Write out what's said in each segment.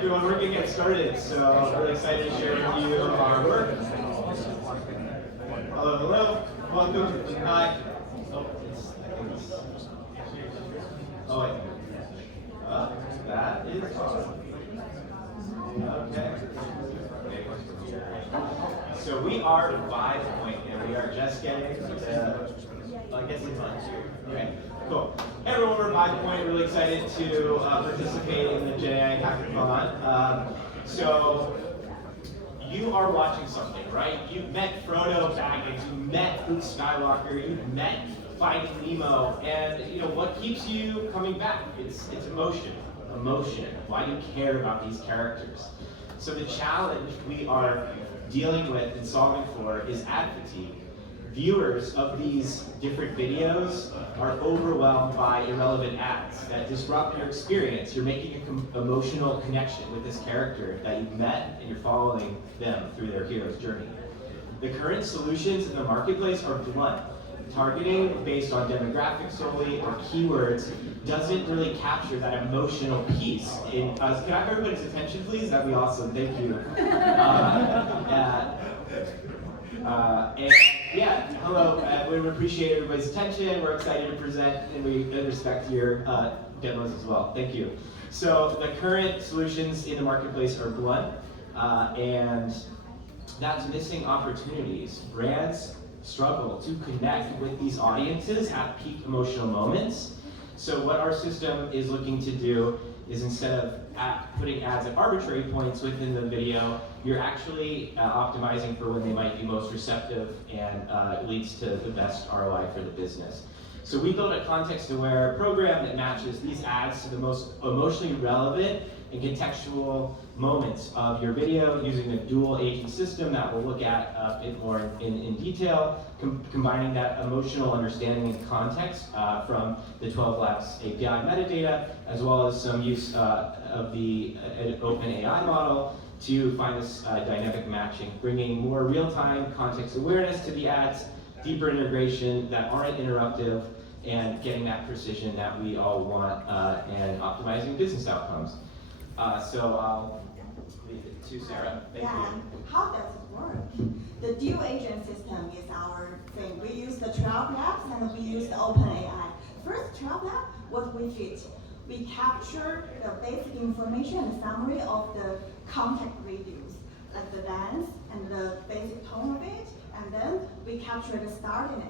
everyone, we're going to get started. So I'm really excited to share with you our work. Hello, hello. Welcome. Hi. Oh, wait. That is awesome. Okay. So we are Vibepoint, and we are just getting I guess it's on two. Okay, cool. Hey everyone, we're Vibepoint. Really excited to participate in the Generative Hackathon. So you are watching something, right? You've met Frodo Baggins, you met Luke Skywalker, you've met Finding Nemo, and you know what keeps you coming back? It's emotion. Emotion. Why do you care about these characters? So the challenge we are dealing with and solving for is ad fatigue. Viewers of these different videos are overwhelmed by irrelevant ads that disrupt your experience. You're making an emotional connection with this character that you've met, and you're following them through their hero's journey. The current solutions in the marketplace are blunt. Targeting based on demographics solely or keywords doesn't really capture that emotional piece. Can I have everybody's attention, please? That'd be awesome. Thank you. And yeah, hello. We appreciate everybody's attention. We're excited to present, and we respect your demos as well. Thank you. So the current solutions in the marketplace are blunt, and that's missing opportunities. Brands struggle to connect with these audiences at peak emotional moments. So what our system is looking to do is, instead of putting ads at arbitrary points within the video, you're actually optimizing for when they might be most receptive and leads to the best ROI for the business. So we built a context-aware program that matches these ads to the most emotionally relevant and contextual moments of your video using a dual agent system that we'll look at a bit more in detail, combining that emotional understanding and context from the 12 Labs API metadata, as well as some use of the OpenAI model to find this dynamic matching, bringing more real-time context awareness to the ads, deeper integration that aren't interruptive, and getting that precision that we all want, and optimizing business outcomes. So I'll leave it to Sarah. Thank you. How does it work? The dual agent system is our thing. We use the 12 Labs and we use the OpenAI. First, 12 Lab, what we did, we capture the basic information and summary of the contact videos, like the dance and the basic tone of it, and then we capture the start and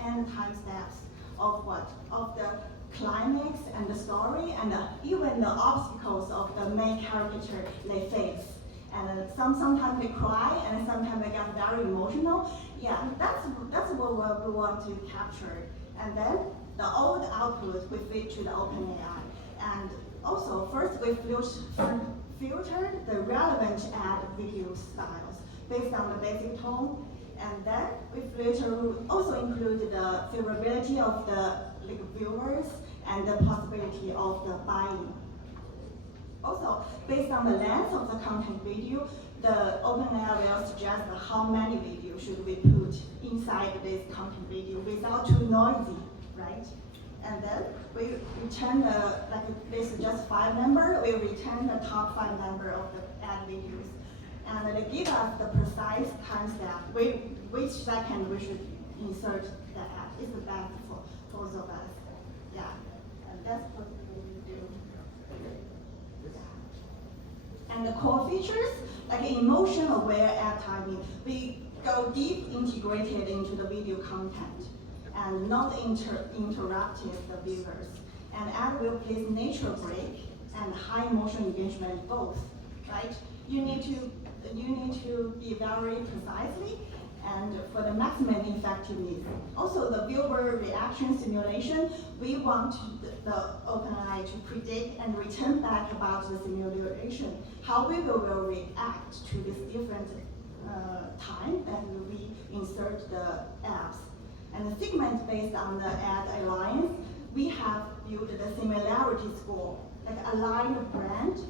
end time steps of what? Of the climax and the story, and even the obstacles of the main character they face. And sometimes they cry, and sometimes they get very emotional. Yeah, that's what we want to capture. And then the old output we feed to the OpenAI. And also, first we filtered the relevant ad video styles based on the basic tone. And then we also include the favorability of the viewers and the possibility of the buying. Also, based on the length of the content video, the OpenAI will suggest how many videos should we put inside this content video without too noisy, right? And then we return this is just 5 number, we return the top 5 number of the ad videos. And they give us the precise timestamp, which second we should insert the ad. It's the best for both of us. Yeah, and that's what we do. And the core features, like emotion-aware ad timing, we go deep integrated into the video content and not interruptive the viewers. And ad will place nature break and high emotion engagement both, right? You need to be very precisely and for the maximum effectiveness. Also, the viewer reaction simulation, we want the OpenAI to predict and return back about the simulation, how we will react to this different time that we insert the ads. And the segment based on the ad alliance, we have built the similarity score, like align the brand,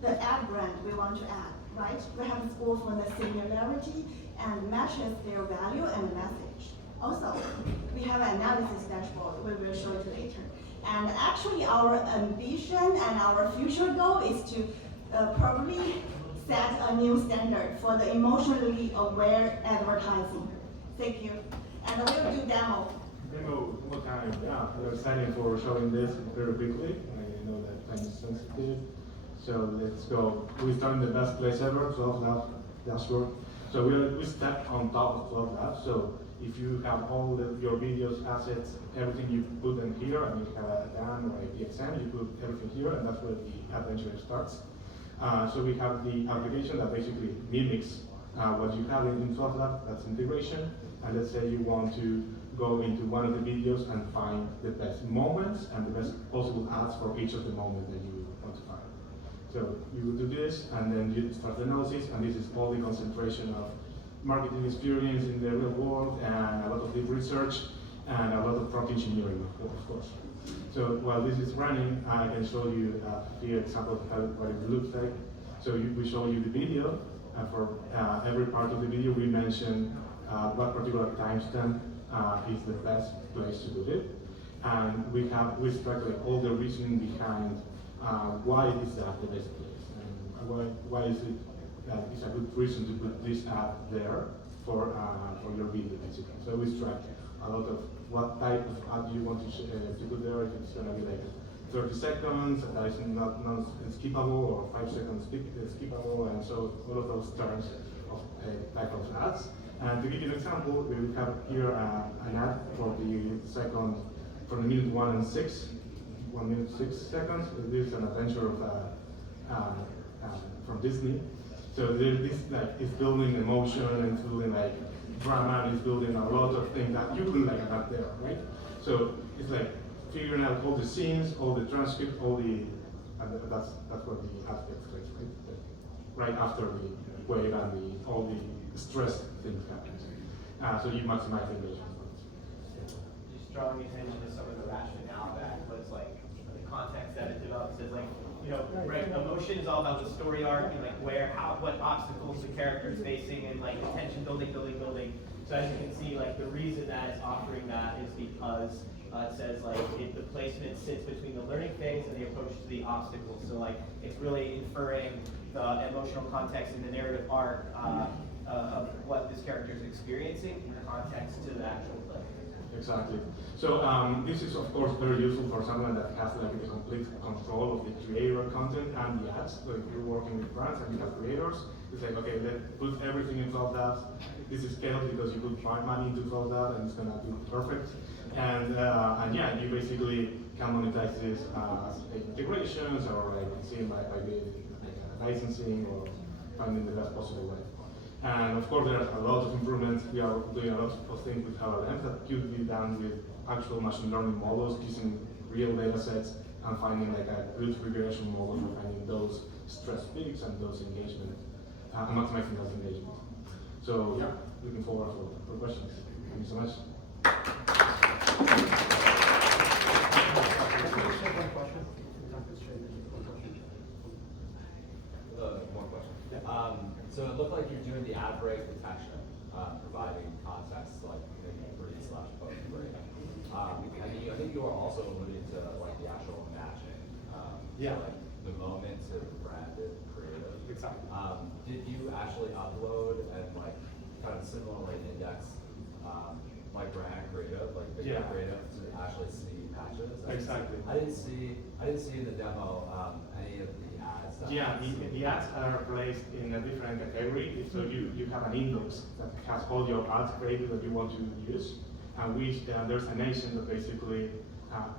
the ad brand we want to add, right? We have a score for the similarity and matches their value and message. Also, we have an analysis dashboard we will show you later. And actually our ambition and our future goal is to probably set a new standard for the emotionally aware advertising. Thank you. And we'll do demo. Demo time. Yeah, we're excited for showing this very quickly. I know that time is sensitive. So let's go. We start in the best place ever, 12 Lab dashboard. So we step on top of 12 Labs. So if you have all your videos, assets, everything, you put them here, and you have a DAM or a DXM, you put everything here, and that's where the adventure starts. So we have the application that basically mimics what you have in 12 Lab, that's integration. And let's say you want to go into one of the videos and find the best moments and the best possible ads for each of the moments that you want to find. So you will do this, and then you start the analysis, and this is all the concentration of marketing experience in the real world, and a lot of deep research, and a lot of prompt engineering, of course. So while this is running, I can show you a few examples of what it looks like. So we show you the video, and for every part of the video, we mention what particular timestamp is the best place to do it. And we extract like all the reasoning behind why is that the best place, and why is it that it's a good reason to put this ad there for your video, basically. So we extract a lot of what type of ad you want to put there. If it's going to be like 30 seconds, that is not skippable, or 5 seconds skippable, and so all of those terms of type of ads. And to give you an example, we have here an ad for the second, for the minute 1 and 6, 1 minute 6 seconds. This is an adventure of from Disney. So this like is building emotion and building like drama, and it's building a lot of things that you can like have there, right? So it's like figuring out all the scenes, all the transcript, all the, and that's where the ad takes place, right? Right after the wave and all the stress things happen. So you maximize engagement. Just drawing attention to some of the rationale that was like the context that it develops is like, you know, right, emotion is all about the story arc and like what obstacles the character is facing, and like attention building. So as you can see, like the reason that it's offering that is because it says like the placement sits between the learning phase and the approach to the obstacles. So like it's really inferring the emotional context and the narrative arc of what this character is experiencing in context to the actual play. Exactly. So this is of course very useful for someone that has like the complete control of the creator content and the ads. So if you're working with brands and you have creators, it's like, okay, let's put everything in 12 apps. This is scaled because you put money into 12 apps and it's gonna be perfect. And yeah, you basically can monetize this as integrations, or like seen by licensing, or finding the best possible way. And of course, there are a lot of improvements. We are doing a lot of things with LLMs that could be done with actual machine learning models, using real data sets and finding like a good regression model for finding those stress peaks and those engagement, and maximizing those engagement. So yeah, looking forward for questions. Thank you so much. One question. So it looked like you're doing the ad break detection, providing context like pre/post break. I think you are also alluding to like the actual matching. Yeah. So, like the moment to the branded creative. Exactly. Did you actually upload and like kind of similarly index like brand creative, like video creative, to actually see matches? Exactly. I didn't see in the demo any of the ads. Yeah, the ads are placed in a different category. So you have an index that has all your ads created that you want to use, and there's an agent that basically,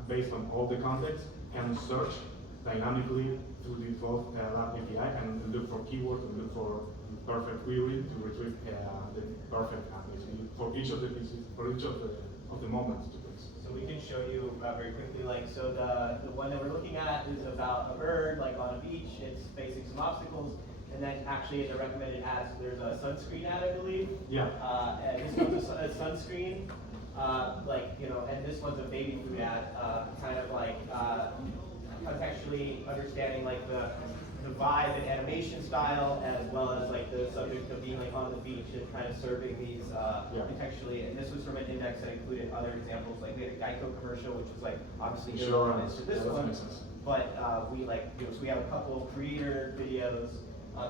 based on all the context, can search dynamically through the 12 Lab API and look for keywords and look for perfect query to retrieve the perfect ad basically for each of the pieces, for each of the moments to place. So we can show you very quickly, like, so the one that we're looking at is about a bird, like on a beach, it's facing some obstacles, and then actually in the recommended ads, there's a sunscreen ad, I believe. Yeah. And this one's a sunscreen, like, you know, and this one's a baby food ad, kind of like contextually understanding like the vibe and animation style, as well as like the subject of being like on the beach and kind of serving these contextually. And this was from an index that included other examples, like we had a Geico commercial, which was like obviously irrelevant to this one. but we like, so we have a couple of creator videos.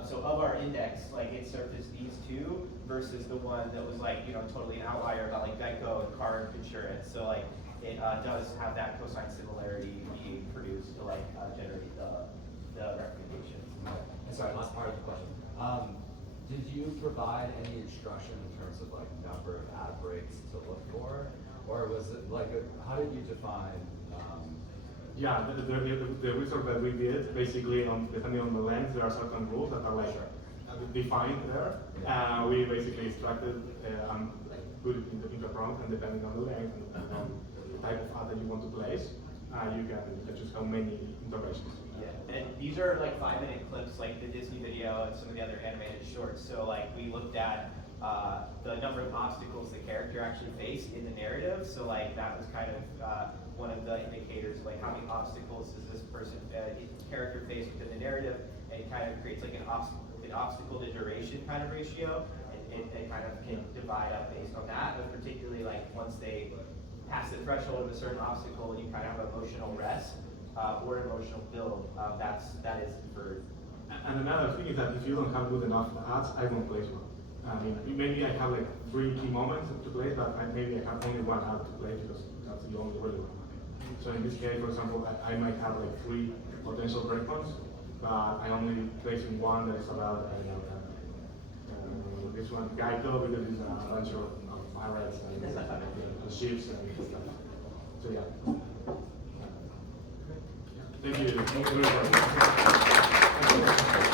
So of our index, like it surfaced these two versus the one that was like, totally an outlier about like Geico and car insurance. So like it does have that cosine similarity being produced to like generate the recommendations. And sorry, last part of the question. Did you provide any instruction in terms of like number of ad breaks to look for? Or was it like, how did you define? Yeah, the research that we did, basically, depending on the lens, there are certain rules that are like defined there. We basically extracted and put it in the prompt, and depending on the length and on the type of ad that you want to place, you can choose how many interventions. Yeah, and these are like 5-minute clips, like the Disney video and some of the other animated shorts. So like we looked at the number of obstacles the character actually faced in the narrative. So like that was kind of one of the indicators, like how many obstacles does this character face within the narrative, and it kind of creates like an obstacle to duration kind of ratio, and it kind of can divide up based on that. But particularly like once they pass the threshold of a certain obstacle, and you kind of have emotional rest or emotional build, that is inferred. And another thing is that if you don't have good enough ads, I won't place one. I mean, maybe I have like 3 key moments to place, but maybe I have only 1 ad to play because that's the only relevant one. So in this case, for example, I might have like 3 potential breakpoints, but I only placing 1 that is about this one, Geico, because it's a bunch of pirates and ships and stuff. So yeah. Thank you. Thank you very much.